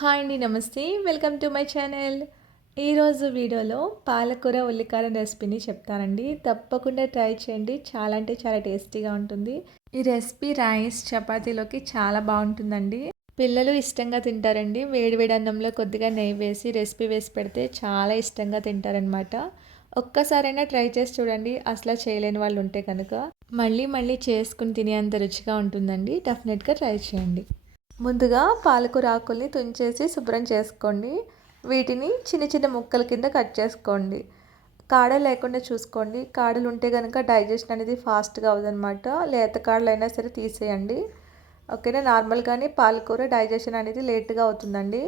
Hi అండి. నమస్తే. Welcome to my channel. ఈరోజు వీడియోలో పాలకూర ఉల్లికారం రెసిపీని చెప్తానండి. తప్పకుండా ట్రై చేయండి. చాలా అంటే చాలా టేస్టీగా ఉంటుంది. ఈ రెసిపీ రైస్, చపాతీలోకి చాలా బాగుంటుందండి. పిల్లలు ఇష్టంగా తింటారండి. వేడి వేడి అన్నంలో కొద్దిగా నెయ్యి వేసి రెసిపీ వేసి పెడితే చాలా ఇష్టంగా తింటారనమాట. ఒక్కసారైనా ట్రై చేసి చూడండి. అసలు చేయలేని వాళ్ళు ఉంటే కనుక మళ్ళీ మళ్ళీ చేసుకుని తినేంత రుచిగా ఉంటుందండి. డెఫినెట్గా ట్రై చేయండి. ముందుగా పాలకూర ఆకుల్ని తుంచేసి శుభ్రం చేసుకోండి. వీటిని చిన్న చిన్న ముక్కల కింద కట్ చేసుకోండి. కాడలు లేకుండా చూసుకోండి. కాడలు ఉంటే కనుక డైజెషన్ అనేది ఫాస్ట్గా అవుదనమాట. లేత కాడలు అయినా సరే తీసేయండి. ఓకేనా. నార్మల్గానే పాలకూర డైజెషన్ అనేది లేట్గా అవుతుందండి.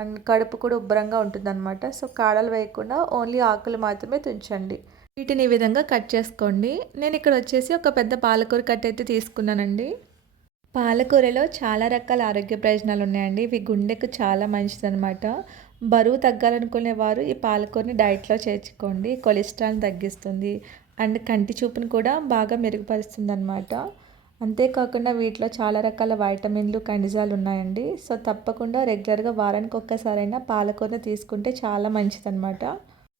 అండ్ కడుపు కూడా ఉబ్బరంగా ఉంటుందన్నమాట. సో కాడలు వేయకుండా ఓన్లీ ఆకులు మాత్రమే తుంచండి. వీటిని ఈ విధంగా కట్ చేసుకోండి. నేను ఇక్కడ వచ్చేసి ఒక పెద్ద పాలకూర కట్ అయితే తీసుకున్నానండి. పాలకూరలో చాలా రకాల ఆరోగ్య ప్రయోజనాలు ఉన్నాయండి. ఇవి గుండెకు చాలా మంచిదనమాట. బరువు తగ్గాలనుకునే వారు ఈ పాలకూరని డైట్లో చేర్చుకోండి. కొలెస్ట్రాల్ని తగ్గిస్తుంది అండ్ కంటి చూపును కూడా బాగా మెరుగుపరుస్తుంది అనమాట. అంతేకాకుండా వీటిలో చాలా రకాల వైటమిన్లు, ఖనిజాలు ఉన్నాయండి. సో తప్పకుండా రెగ్యులర్గా వారానికి ఒక్కసారైనా పాలకూరని తీసుకుంటే చాలా మంచిదన్నమాట.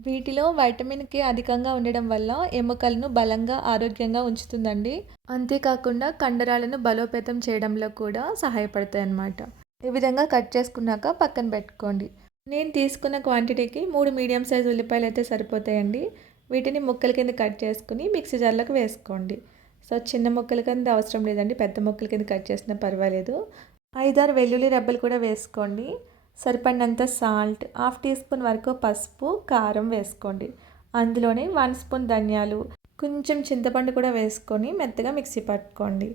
వీటిలో వైటమిన్ కే అధికంగా ఉండడం వల్ల ఎముకలను బలంగా, ఆరోగ్యంగా ఉంచుతుందండి. అంతేకాకుండా కండరాలను బలోపేతం చేయడంలో కూడా సహాయపడతాయి అన్నమాట. ఈ విధంగా కట్ చేసుకున్నాక పక్కన పెట్టుకోండి. నేను తీసుకున్న క్వాంటిటీకి 3 మీడియం సైజ్ ఉల్లిపాయలు అయితే సరిపోతాయండి. వీటిని ముక్కల కింద కట్ చేసుకుని మిక్సీ జార్లోకి వేసుకోండి. సో చిన్న ముక్కల కింద అవసరం లేదండి, పెద్ద ముక్కల కింద కట్ చేసినా పర్వాలేదు. 5-6 వెల్లుల్లి రెబ్బలు కూడా వేసుకోండి. సరిపడినంత సాల్ట్, హాఫ్ టీ స్పూన్ వరకు పసుపు, కారం వేసుకోండి. అందులోనే 1 స్పూన్ ధనియాలు, కొంచెం చింతపండు కూడా వేసుకొని మెత్తగా మిక్సీ పట్టుకోండి.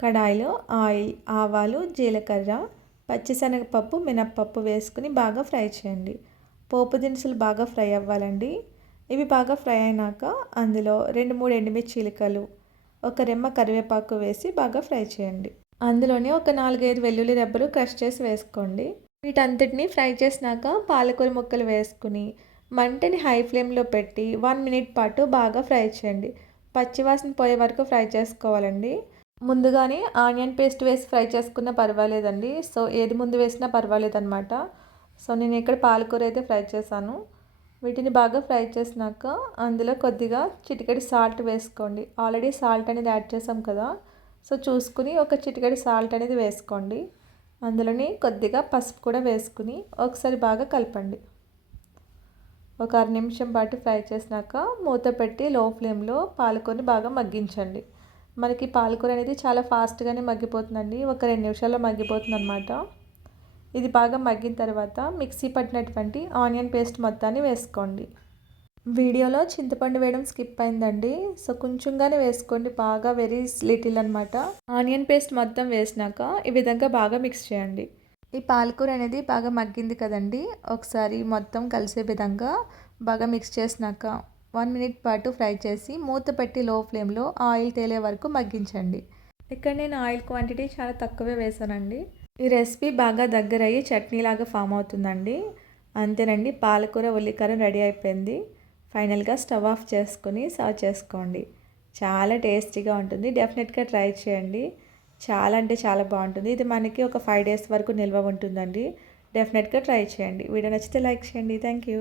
కడాయిలో ఆయిల్, ఆవాలు, జీలకర్ర, పచ్చిశనగపప్పు, మినప్పప్పు వేసుకుని బాగా ఫ్రై చేయండి. పోపు దినుసులు బాగా ఫ్రై అవ్వాలండి. ఇవి బాగా ఫ్రై అయినాక అందులో 2-3 ఎండుమిర్చి చీలికలు, ఒక రెమ్మ కరివేపాకు వేసి బాగా ఫ్రై చేయండి. అందులోనే ఒక 4-5 వెల్లుల్లి రెబ్బలు క్రష్ చేసి వేసుకోండి. వీటంతటిని ఫ్రై చేసినాక పాలకూర ముక్కలు వేసుకుని మంటని హై ఫ్లేమ్లో పెట్టి 1 మినిట్ పాటు బాగా ఫ్రై చేయండి. పచ్చివాసన పోయే వరకు ఫ్రై చేసుకోవాలండి. ముందుగానే ఆనియన్ పేస్ట్ వేసి ఫ్రై చేసుకున్నా పర్వాలేదండి. సో ఏది ముందు వేసినా పర్వాలేదన్నమాట. సో నేను ఇక్కడ పాలకూర అయితే ఫ్రై చేశాను. వీటిని బాగా ఫ్రై చేసినాక అందులో కొద్దిగా చిటికెడు సాల్ట్ వేసుకోండి. ఆల్రెడీ సాల్ట్ అనేది యాడ్ చేసాం కదా. సో చూసుకుని ఒక చిటికెడు సాల్ట్ అనేది వేసుకోండి. అందులోని కొద్దిగా పసుపు కూడా వేసుకుని ఒకసారి బాగా కలపండి. ఒక 6 నిమిషం పాటు ఫ్రై చేసినాక మూత పెట్టి లో ఫ్లేమ్లో పాలకూరని బాగా మగ్గించండి. మనకి పాలకూర అనేది చాలా ఫాస్ట్గానే మగ్గిపోతుందండి. ఒక 2 నిమిషాల్లో మగ్గిపోతుంది అనమాట. ఇది బాగా మగ్గిన తర్వాత మిక్సీ పట్టినటువంటి ఆనియన్ పేస్ట్ మొత్తాన్ని వేసుకోండి. వీడియోలో చింతపండు వేయడం స్కిప్ అయిందండి. సో కొంచెంగానే వేసుకోండి, బాగా వెరీ లిటిల్ అనమాట. ఆనియన్ పేస్ట్ మొత్తం వేసినాక ఈ విధంగా బాగా మిక్స్ చేయండి. ఈ పాలకూర అనేది బాగా మగ్గింది కదండి. ఒకసారి మొత్తం కలిసే విధంగా బాగా మిక్స్ చేసినాక 1 మినిట్ పాటు ఫ్రై చేసి మూత పెట్టి లో ఫ్లేమ్లో ఆయిల్ తేలే వరకు మగ్గించండి. ఇక్కడ నేను ఆయిల్ క్వాంటిటీ చాలా తక్కువే వేసానండి. ఈ రెసిపీ బాగా దగ్గరయ్యి చట్నీలాగా ఫామ్ అవుతుందండి. అంతేనండి, పాలకూర ఉల్లికారం రెడీ అయిపోయింది. ఫైనల్గా స్టవ్ ఆఫ్ చేసుకొని సర్వ్ చేసుకోండి. చాలా టేస్టీగా ఉంటుంది. డెఫినెట్గా ట్రై చేయండి. చాలా అంటే చాలా బాగుంటుంది. ఇది మనకి ఒక 5 డేస్ వరకు నిల్వ ఉంటుందండి. డెఫినెట్గా ట్రై చేయండి. వీడియో నచ్చితే లైక్ చేయండి. Thank you.